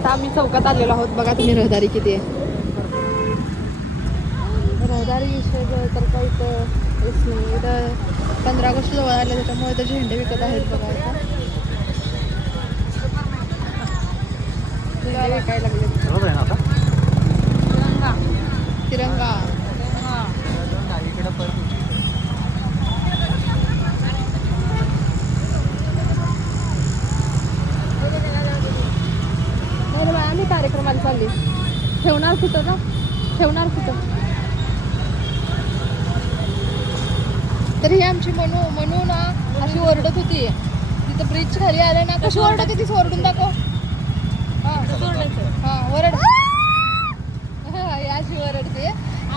आता आम्ही चौकात आलेलो आहोत. बघा तुम्ही रहदारी किती आहे. रहदारी विषय तर काही हेच नाही. इथं 15 ऑगस्ट जवळ आले त्याच्यामुळे तर झेंडे विकत आहेत बघा. आता झेंडे विकायला लागले. तिरंगा आम्ही कार्यक्रमाला चालले. ठेवणार कुठं ना, ठेवणार कुठं. तर ही आमची मनू ना अशी ओरडत होती तिथं ब्रिज खाली आले ना. कशी ओरडत होती ओरडून दाखव. हा ओरड. अशी ओरडते.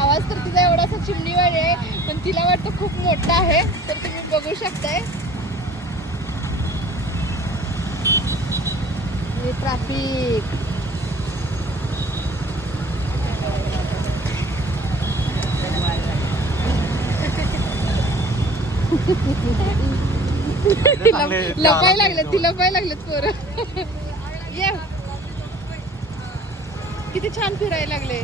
आवाज तर तिचा एवढासा चिमणीवाणी आहे पण तिला वाटतं खूप मोठा आहे. तर तुम्ही बघू शकताय. हे ट्रॅफिक. लपाय लागलेत. ती लपाय लागलेत पोरं. ये किती छान फिरायला लागले.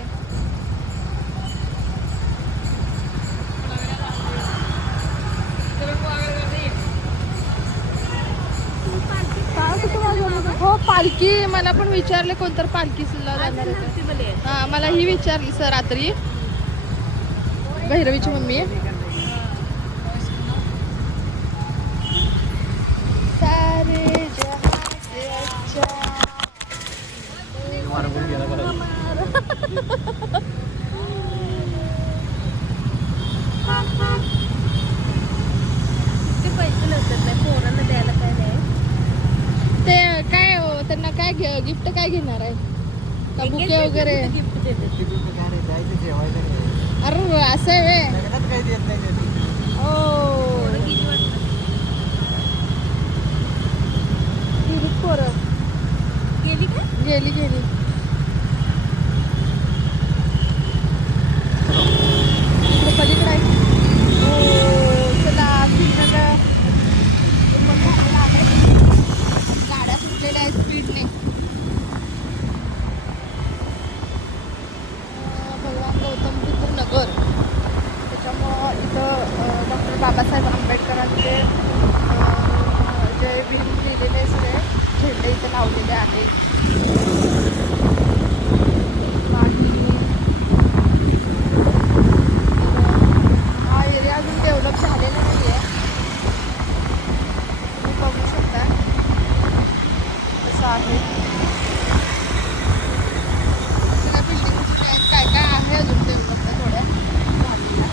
हो पालखी मला पण विचारले कोणतर पालखीला जाणार आहे. हा मला ही विचारली सर रात्री. भैरवीची मम्मी आहे. सारे जहां से अच्छा. ते पैसे नसतात नाही पोरांना द्यायला काय नाही. ते काय त्यांना काय गिफ्ट काय घेणार आहे का बुके वगैरे. गिफ्ट देतात. अरे असं आहे वे. पोरं गेली का? गेली. पलीकडे आहे. चला गाड्या सुटलेल्या आहेत स्पीडने. भगवान गौतम बुद्ध नगर. त्याच्यामुळं इथं डॉक्टर बाबासाहेब आंबेडकरांचे जय भीम लिहिलेले सगळे झेंडे इथे लावलेले आहेत. हा एरिया अजून डेव्हलप झालेला नाही आहे. तुम्ही बघू शकता कसं आहे. सगळ्या बिल्डिंग काय काय आहे अजून डेव्हलप थोड्या झालेल्या.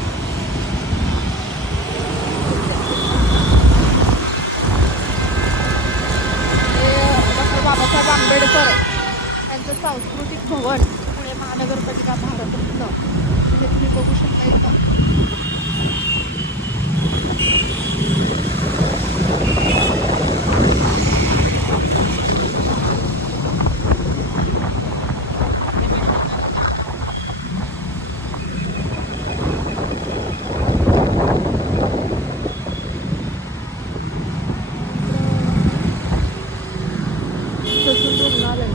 डॉक्टर बाबासाहेब आंबेडकर यांचं सांस्कृतिक भवन पुणे महानगरपालिका भारतरत्न हे तुम्ही बघू शकता इथं. रुग्णालय.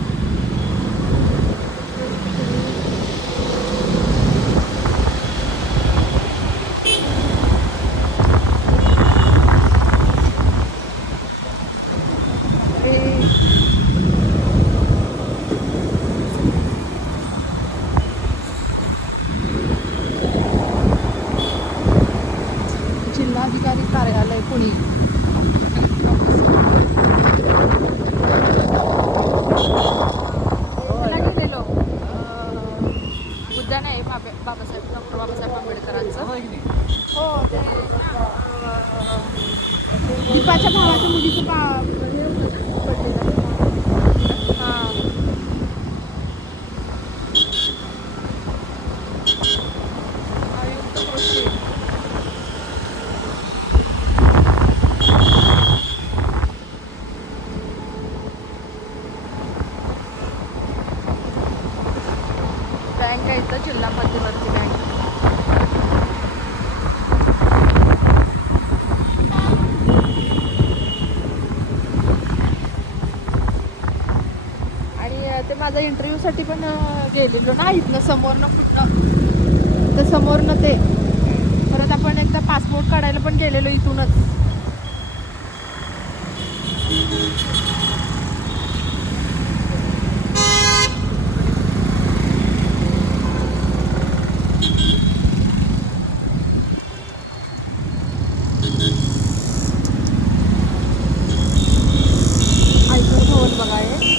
जिल्हाधिकारी कार्यालय पुणे. उद्यान आहे बाबासाहेब डॉक्टर बाबासाहेब आंबेडकरांचं. हो ते दीपाच्या भावाच्या मुलीचं हां आयुक्त कृषी. बँक आहे इथं जिल्हा मध्यवर्ती बँक. आणि ते माझा इंटरव्ह्यूसाठी पण गेलेलो ना इथनं समोरनं कुठनं तर समोरनं ते परत आपण एकदा पासपोर्ट काढायला पण गेलेलो इथूनच. आयकर भवन बघा हे.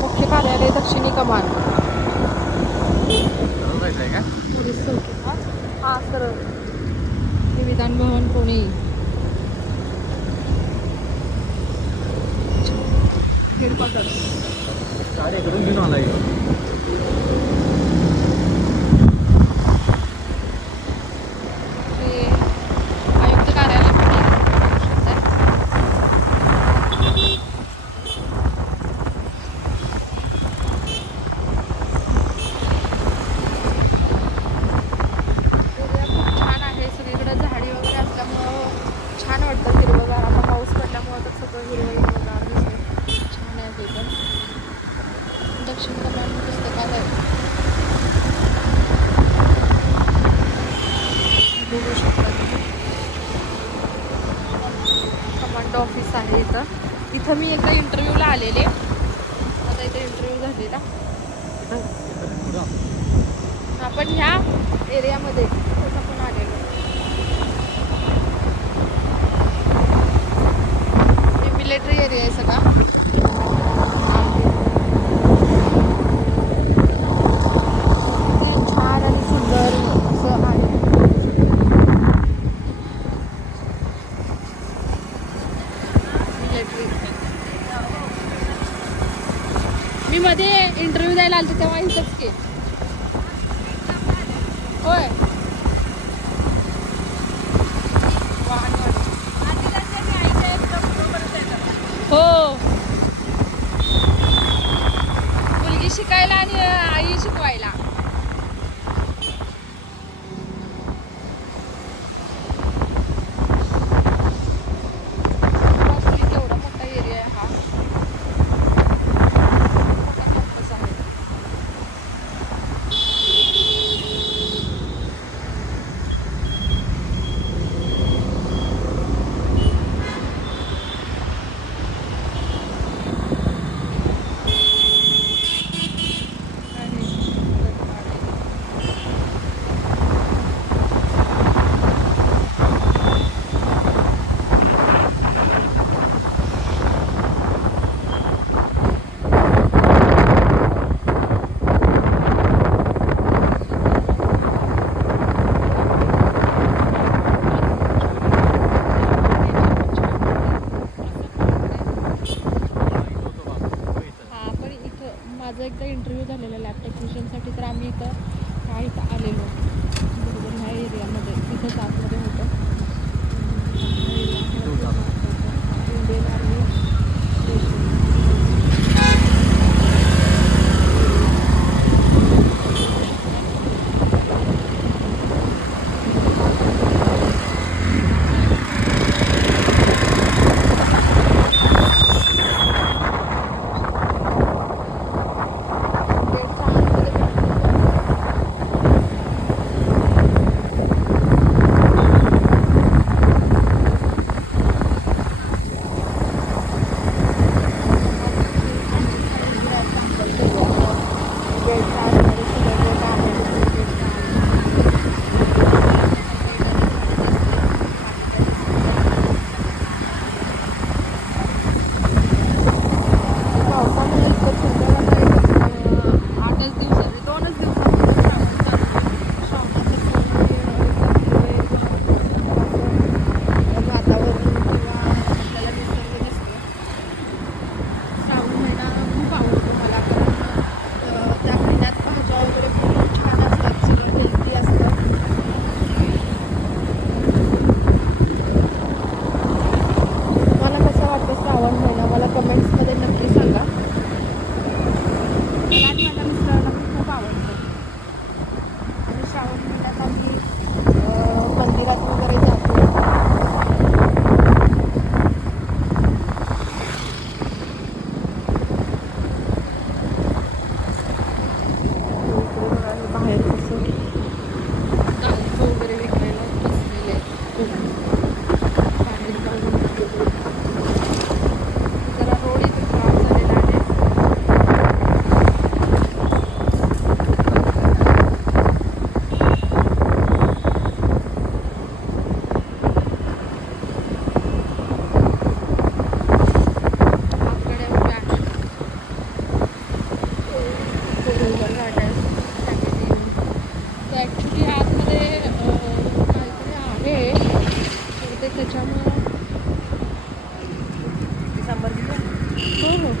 मुख्य कार्यालय दक्षिणी कमान पोलीस चौकी. हा सरळ विधान भवन पुणे. हेडक्वार्टर्स. आयुक्त कार्यालय छान आहे. सगळीकडे झाडी वगैरे असल्यामुळं छान वाटतं हिरवगार. आता पाऊस पडल्यामुळं तर सगळं हिरवगार दिसतं. छान आहे ते पण. दक्षिण कमान पुस्तकालय बघू शकता तुम्ही. कमांड ऑफिस आहे इथं मी एकदा इंटरव्ह्यूला आलेले. आता इथे इंटरव्ह्यू झालेला. आपण ह्या एरियामध्ये तसं पण आलेलो. हे मिलिटरी एरिया आहे सगळा. छान आणि सुंदर असं आहे. मिलिटरी. मी मध्ये इंटरव्ह्यू द्यायला आलते तेव्हा इथंच की. होय. हो. मुलगी शिकायला आणि आई शिकवायला. केवढा मोठा एरिया आहे हा. मोठा कॅम्पस आहे. माझा एकदा इंटरव्ह्यू झालेला लॅब टेक्निशियनसाठी. तर आम्ही इथं आलेलो बरोबर ह्या एरियामध्ये. इथंच आतमध्ये होतं. इंडियन आर्मी मला आणि माझ्या मिस्टरांना पण खूप आवडतं. आणि श्रावण महिन्यात आम्ही मंदिरात वगैरे जातो. इकडे बघा हे बाहेर कसं गावचं वगैरे विकायला बसलेले बाहेर जाऊन जरा रोड इथे खराब झालेला आहे. आतकडे उभे आहेत फोर गाड्या फॅमिली येऊन. तर ॲक्च्युली आतमध्ये काहीतरी आहे तर ते त्याच्यामुळं सांबार दिला हो हो